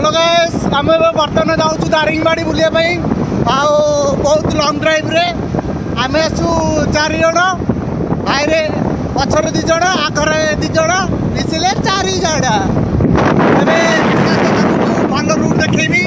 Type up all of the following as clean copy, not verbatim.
hello guys आम बर्तमान जाऊँ दारिंगबाड़ी बुलाया बहुत लंग ड्राइव रे आम आसु 4 जन भाई पछर 2 जन आखरे 2 जन मिसिले 4 जन भल रूट देखी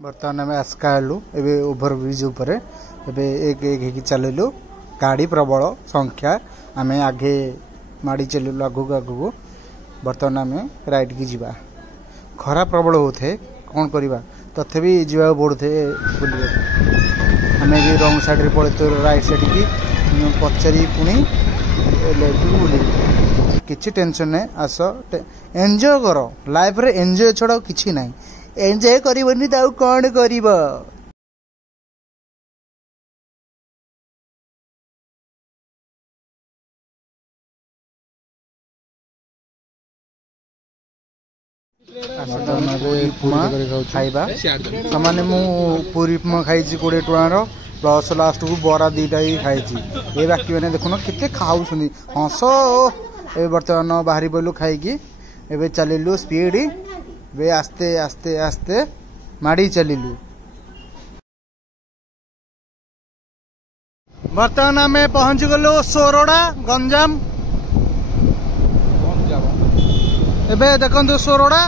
बर्तमान आम आस्का हेलु एबे ओभर ब्रिज ऊपर एबे एक एक चलू गाड़ी प्रबल संख्या आम आगे माड़ी चलू आगू आगू बर्तमान आम राइट की जीवा खरा प्रबल होते कौन करवा तथापि जावा पड़ुथे बुले आम भी रंग साइड पड़े राइट साइड की पचारि पुणी बुले किसी टेंशन नहीं आस एंजॉय कर लाइफ रे एंजॉय छड़ा किसी ना एंजॉय करबनी तो कौन करिब उपमा खाइबा सामान्य मु पूरी उपमा खाई 20 टुआर प्लस लास्ट को बरा 2टा ही खाई ये बाकी मैंने देखुन केते खाऊ हस ए बर्तमान बाहरी पड़ू खाई एवं चलू स्पीड वे आस्ते आस्ते आस्ते माड़ी चलू बर्तमान आम पहुंच गलु सोरोडा गंजाम एबे देखंतु सोरोडा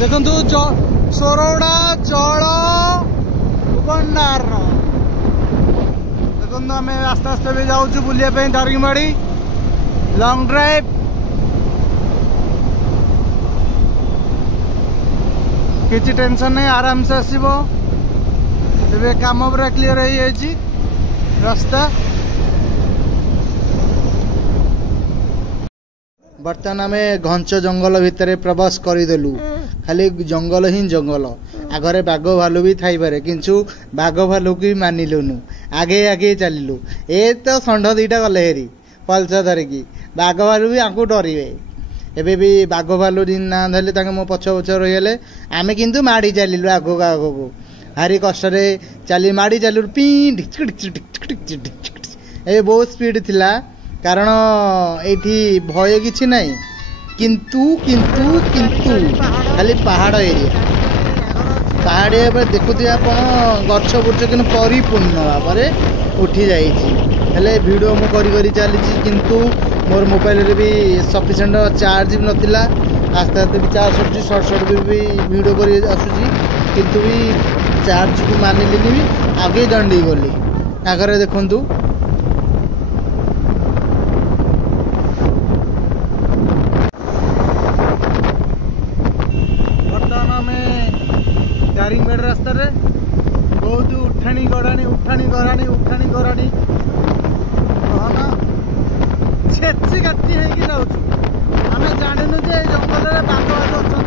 देखंतु सोरोडा जल भंडार आम आस्ते आस्ते भी जाऊँ बुलाया दारिंगबाड़ी लंग ड्राइव किसी टेंशन नहीं आराम से आसब ए काम पूरा क्लीयर हो जाए रास्ता बर्तमान आम घंच जंगल भितर प्रवेश करदेलु खाली जंगल ही जंगल आगरे बाघ भालू भी थी पारे किंतु बाघ भालू की मानिलुनु आगे आगे चलू ए तो षंढ 2टा गले हेरी पलचा धरिकी बाघ भालू भी आंकु डरवे एबे भी बाघ भालू ना धरले मो पछ पछ रहीगले आम किंतु माड़ी चलू आगो आगो भारी कष्ट चली माड़ी चलू पी ए बहुत स्पीड थिला कारण एठी भय किछि नहीं किंतु किंतु किंतु खाली पहाड़ एरिया पहाड़िया देखुए आप गछ बुर्च कि परिपूर्ण भाव उठी जाइए वीडियो मु करी चली किंतु मोर मोबाइल रे भी सफिशिएंट चार्ज भी नथिला आस्ते आस्ते भी चार्ज होची शॉर्ट शॉर्ट भी वीडियो करी आसुची किंतु भी चार्ज को मानिलिनी भी आगे दंडी गली आगे देखंतु दारिंगबाड़ी रास्ता रे बहुत उठाणी गड़ाणी उठाणी गराणी उठाणी गराणी कहना छेची गाती होगी जाऊँ आम जानू जे जंगल में बाघ बाघ अच्छा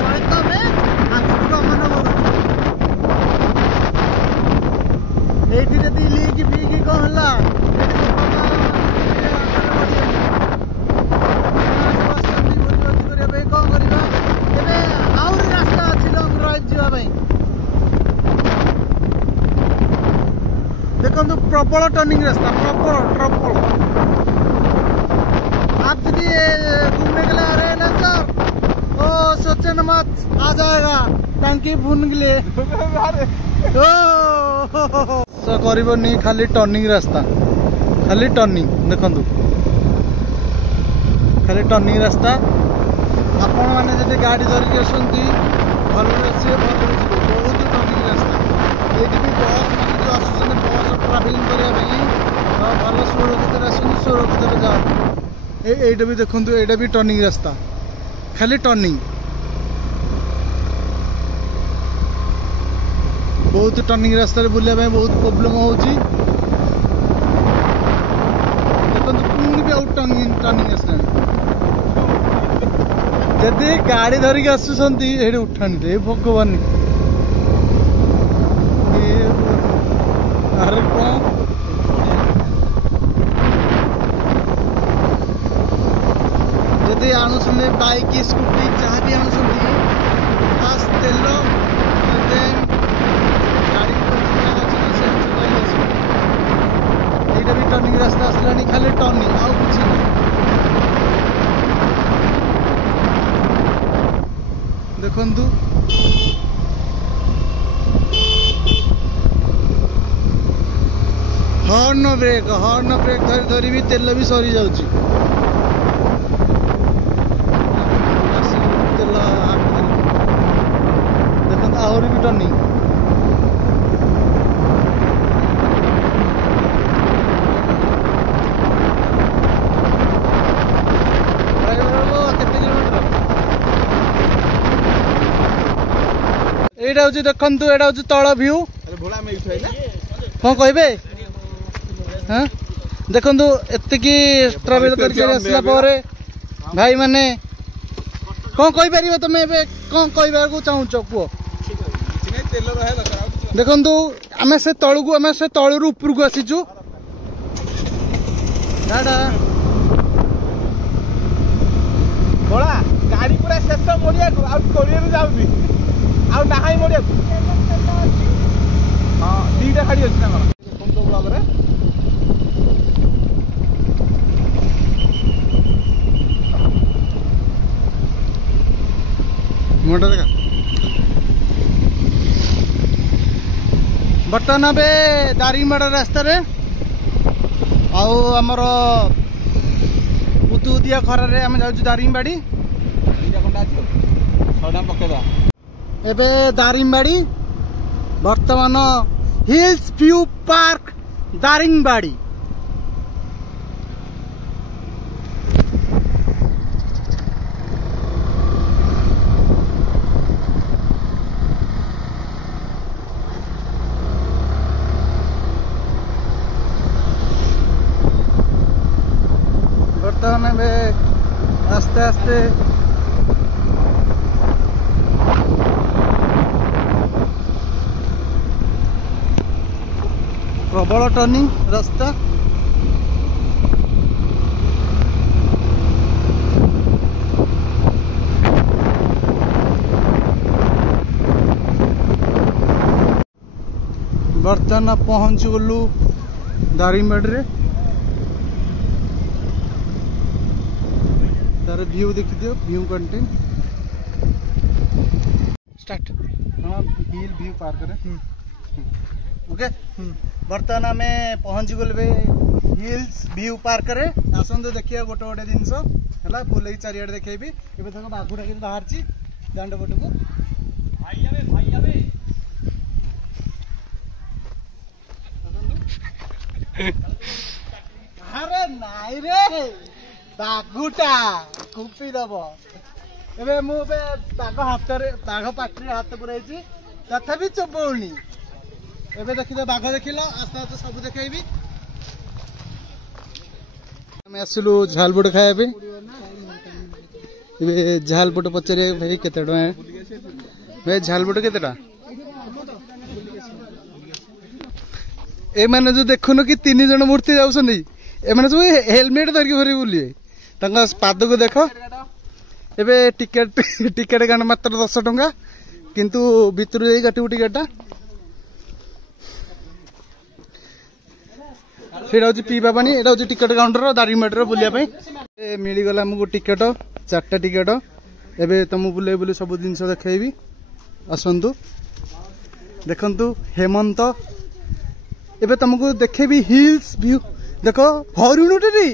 सहित आगे गमन करुँ ये लिक फिक कौन देखो प्रबल टर्निंग रास्ता प्रबल प्रबल आप मत आ जाएगा टंकी भून गले कर खाली टर्निंग रास्ता खाली टर्निंग देखु खाली टर्निंग रास्ता आपण मैंने जब गाड़ी धरिकी आसती भल आसवे भल बहुत टर्निंग रास्ता ये भी बस मैंने जो आस बस ट्रावेलिंग करने भल सुरक्षित आसुँच सुरक्षित जाओ ये भी देखु ये भी टर्निंग रास्ता खाली टर्निंग बहुत टर्निंग रास्ता बुलाया बहुत प्रोब्लेम होची देखो पुणी भी आउट टर्निंग आसला जदि गाड़ी धरिक आसुंट उठानी भगवान अरे कौन जदि आणुने बाइक स्कूटी जहाँ भी आणुंट फास्ट तेल भी टर्निंग रास्ता आसला खाली टर्निंग आउ कि देखु हॉर्न ब्रेक धरी धरी भी तेल भी सरी जाउची तेल देखो आहरी भी टर्निंग एटा हूँ देखु एटा हूँ तल भ्यू कौन कहे हाँ देखु एतिकी ट्रावेल कर भाई माने कौन कही पार तुम कौन कह चाहूच कह देखु आम से तलू आम से तलू उपरकू आसीचु गाड़ी पूरा शेष मोड़िया जाऊँगी आउ मोड़िया हाँ दीटा गाड़ी अच्छी ना ब्लॉक रे मोटा देखा बर्तमान ए दारिंगबाड़ रास्ता रे आमर उतुदिया खरारे आम जाऊँ दारिंगबाड़ी एबे दारिंगबाड़ी वर्तमान हिल्स व्यू पार्क दारिंगबाड़ी वर्तमान आस्ते आस्ते प्रबल टर्निंग रास्ता बर्तमान पहुंच गलु दारिंगबाड़ी रे तार व्यू देखी दियो व्यू कंटेंट स्टार्ट हाँ हिल व्यू पार्क रे ओके बर्तमान आम पहुँच गले हिल्स व्यू पार्क रे आसतु देखिए गोटे गोटे जिनस है बुले चारिड़े देखेबी ए बाघुटा कि बाहर दांड पट को अरे नाई रे बाघुटा कुपी दब ए बाघ हाथ बाघ पाटी हाथ पुराई तथापि चबौनी एबे देखी बाघ देखिल आस्ते आस्ते सब देखेबी आम आसलु झालबुट खाया झालबुट पचारे भाई केते भाई झालबुट केतेटा ए माने जो देखुन कि 3 जन मूर्ति जाउछनी ए माने सब हेलमेट धरकी भरी बुलिए तंगा पाद को देख एबे टिकेट गान मात्र 10 टंका किंतु भितर जाई काटिबु टिकेटा सेटा हूँ पीवा पानी एटा हूँ टिकेट काउंटर दारिंगबाड़ी बुलिया मिलगला आमको टिकेट 4टा टिकेट एबे तुम बुले बुले सब जिन देखी आसतु देखु हेमंत एबे तुमको देखेबी हिल्स व्यू देख हरिणुटे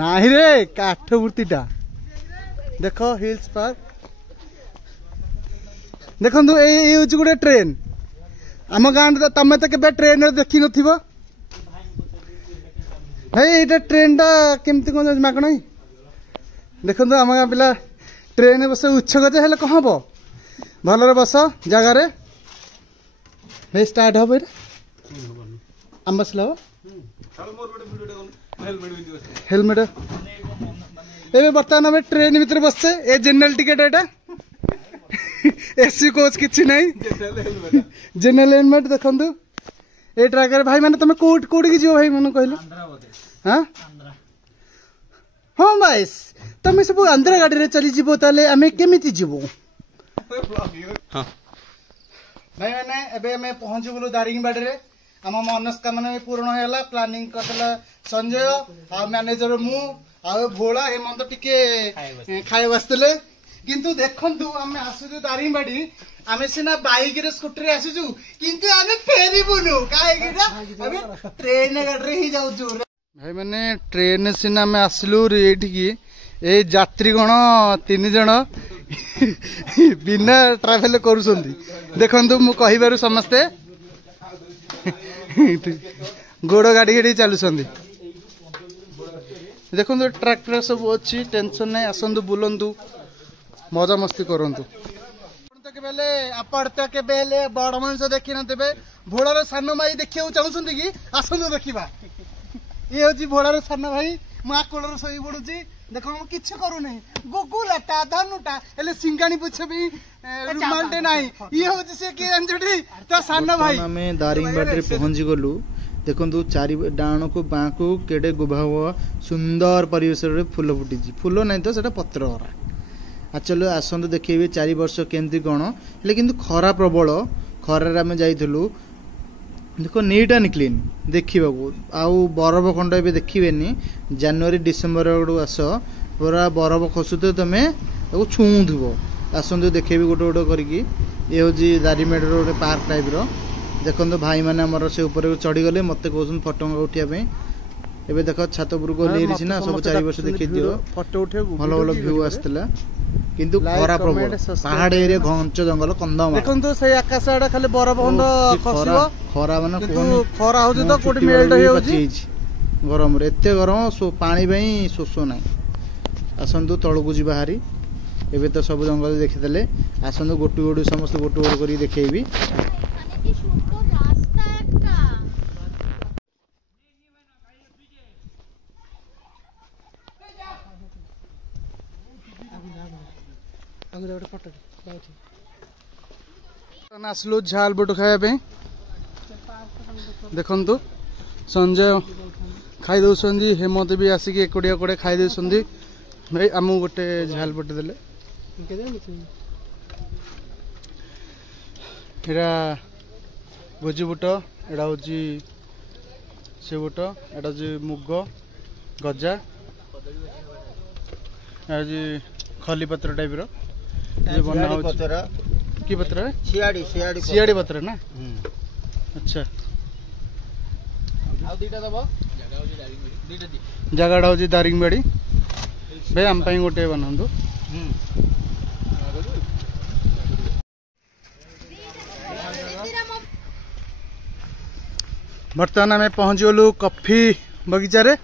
नाही रे काठ मूर्तिटा देख हिल्स पार्क देखु ये हूँ गोटे ट्रेन आम गाँव तमें तो के ट्रेन देखी न ये ट्रेन टा केमती कौन मागण देखो आम गाँ पिला ट्रेन बस उच्छक जे हेल्ले कौन हम भलरे बस जगार स्टार्ट हम आम बसला हेलमेट ए बर्तमान आम ट्रेन भितर बसचे a general ticket Etah AC coach किछि नहीं जनरल हेलमेट देखु ए ट्रैकर भाई मैंने तुम कौट की जीव भाई मैंने कहल हाँ हाँ भाई तुम सब आंध्रा गाड़ी चली जीव ताले आम केमिति जीवु भाई मैंने एबे हमें पहुंच गलु दारिंगबाड़ी रे आम मनस्कामना पूर्ण होगा प्लानिंग करला संजय आ मैनेजर मु आ भोला हेमंत टिके खाई बसते किंतु देखंतु आम आसुचु दारिंगबाड़ी आम सीना बाइक रे स्कूटर रे आसुचु किंतु आम फेरिबुनु काहे ट्रेन गाड़ी ही जाउचु भाई मैंने ट्रेन सीना आम आसलु एठी ए यात्रीगण 3 जन बिना ट्रावेल करुछंती देखंतु मु कहिबारु समस्ते गोड़ गाड़ी गाड़ी चलुछंती देखंतु ट्रैक्टर सब अच्छी टेंशन नहीं आसंतु बुलंतु मजा मस्ती करंतु बेले आपण तक बेले बड़ मनुष्य देखी नथिबे भोड़ार सान भाई देखिया चाहूछंती कि आसंतु देखिबा ये होची भोड़ार सान भाई मु कोलर सही पड़ुची देखो हम किछ करू नहीं गुगुलाटा धनुटा एले सिंगाणी पुछ भी रुमालटे नाही ये होची से के अंजडी तो सान भाई हमें दारिंगबाड़ी रे पहुंची गलु देखंतु चारि डाण को बाँ को केडे गुभाव सुंदर परिवेश रे फूल फुटी फूल नहीं तो सेटा पत्र हरा चलो आसंतु देखिए 4 वर्ष केमती कौन हेल्ले किंतु खरा प्रबल खरार आम जाइलु देखो नीट एंड क्लीन देखा आउ बरफ खंड ए देखिए जनवरी डिसेम्बर आड़ आस पूरा बरफ खसुथ तुम छुँथुव आसतु देखे गोटे गोटे करके ये हूँ दारिंगबाड़ी गोटे पार्क टाइप देखो भाई मैंने आमर से ऊपर चढ़ीगले मत कहते फटो उठापी एबे देख छात उपर को लेरी ना सब 4 वर्ष देखी दियो फोटो उठे भल भल व्यू आसला किंतु खरा प्रबल पहाड़ एरिया घंच जंगल कंदम देखंतु से आकाश आडा खाली बरफ खंड खसिबो खरा माने खरा होजे तो कोटी मेल्ट हे होजी गरम रे एते गरम सो पानी पई शोष नाही आसंतु तळकु जी बाहरी एबे तो सब जंगल देखिदेले आसंतु गोटू गोटू समस्त गोटू गोटू करी देखेबी आसलु झाल बोट खाया देखु संजय खाई दौरान हेमंत भी आसिक एकोड़िया कोड़े खाई दौरान भाई आमको गोटे झाल बोट देले एरा भोजी बुट एटा हूँ से बुट एटा हूँ मुग गजा खली पत्र टाइप रो बना कि पत्र सियाड़ी पत्र ना अच्छा जगह हूँ दारिंगबाड़ी भाई आम गोटे बनातु बर्तमान आम पहुँच गलु कॉफी बगीचा रे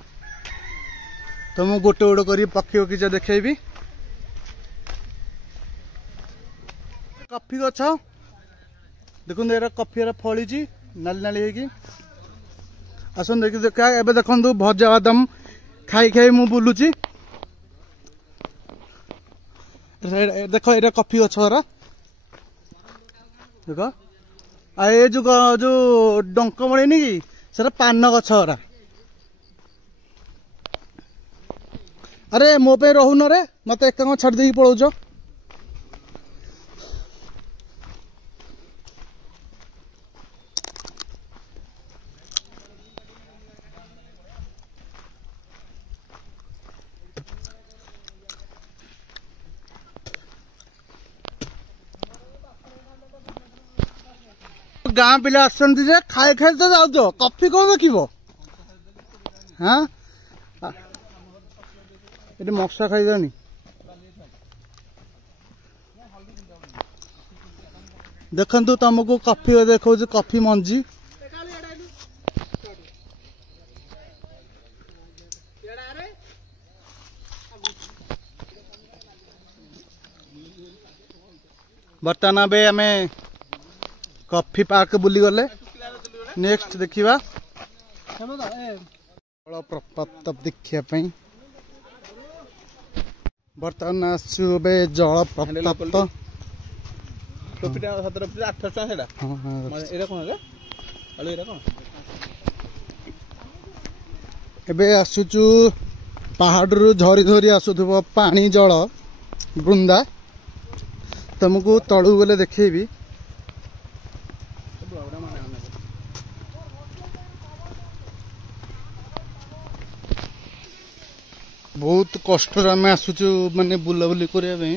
तो मुझे गोटे गोटे कर पक्षी बगीचा देखेबी कॉफी गछ देखो ये कॉफी फली नाली नाली होगी आसन देखी देखा एबे देखु भजा बादाम खाई खाई मु बुलुची देख ये कॉफी गछ देख आ ये जो डंक मड़ेनि कि सर पान गछ अरे मो पे रहून रे मत एक छाड़ दे पलाऊच गाँ पिला आसछन्ति जे खाए खाए तो जाउछ कॉफी को देखिबो हां एटी मक्सा खाइदानी देखंतु तुमको कॉफी देखो कॉफी मंजी बर्तमान आम कॉफी पार्क बुली गले नेक्स्ट देखिबा जलप्रपात देखिया बर्तमान आसु जलप्रपात टोपीटा 17 800 सेटा एरा कोन रे आलो एरा कोन एबे आसुचु पहाड़ झरी झरी आसुथबो पानी जल बृंदा तुमको तलू गले देखेबी बहुत कष्ट आम आसुचु माने बुलाबुली करने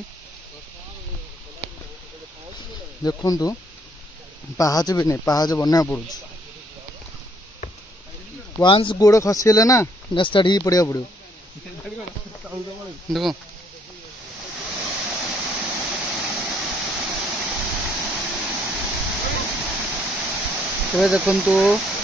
देखु पाहाच भी नहीं पाहाच बना पड़ू वांस गोड़ खसीगले ना स्टार्ट ही पड़ा पड़ो देखो देखु